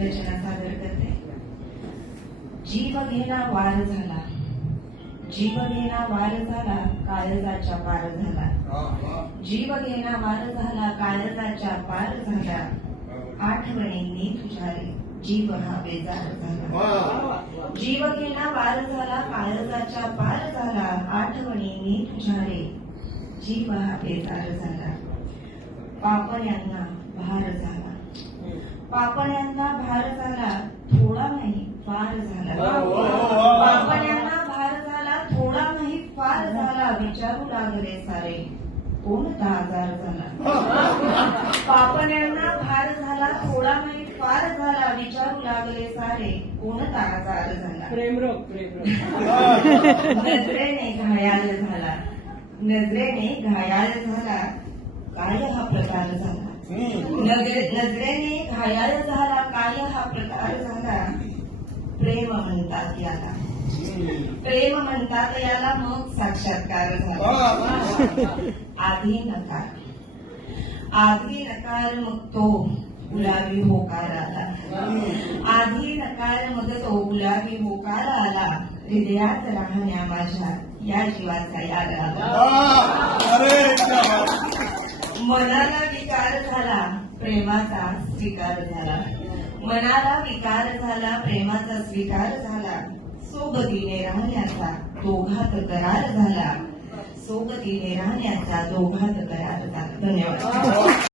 रचना सादर करते. जीव घेणा वार झाला. जीव घेणा वार झाला काळजाच्या पार झाला. जीव घेणा वार झाला काळजाच्या पार झाला. आठवणींनी तुझ्या जीव हा बेजार झाला. जीव घेणा वार झाला काळजाच्या पार झाला. आठवणींनी तुझ्या जीव हा बेजार झाला. पापण्यांना भार झाला. पापण्यांना भार झाला थोडा नाही फार झाला. वा, वा, वा. पापण्यांना भार झाला थोडा नाही फार झाला विचारू लागले सारे. कोणता आजार झाला? पापण्यांना भार झाला थोडा नाही फार झाला विचारू लागले सारे. कोणता आजार झाला? प्रेमरोग प्रेमरोग नजरेने घायाळ झाला. नजरेने घायाळ झाला. काय हा प्रकार झाला? नजरेने घायाळ झाला काय हा प्रकार झाला? प्रेम म्हणतात याला. प्रेम म्हणतात याला मग साक्षात्कार झाला. आधी नकार. आधी नकार मग तो गुलाबी होकार आला आधी नकार मग तो गुलाबी होकार आला हृदयात राहण्या माझ्या या जीवाचा यार आला मनाला विकार झाला प्रेमाचा स्वीकार झाला. मनाला विकार झाला प्रेमाचा स्वीकार झाला. सोबतीने राहण्याचा दोघात करार झाला. सोबतीने राहण्याचा दोघात करार झाला धन्यवाद.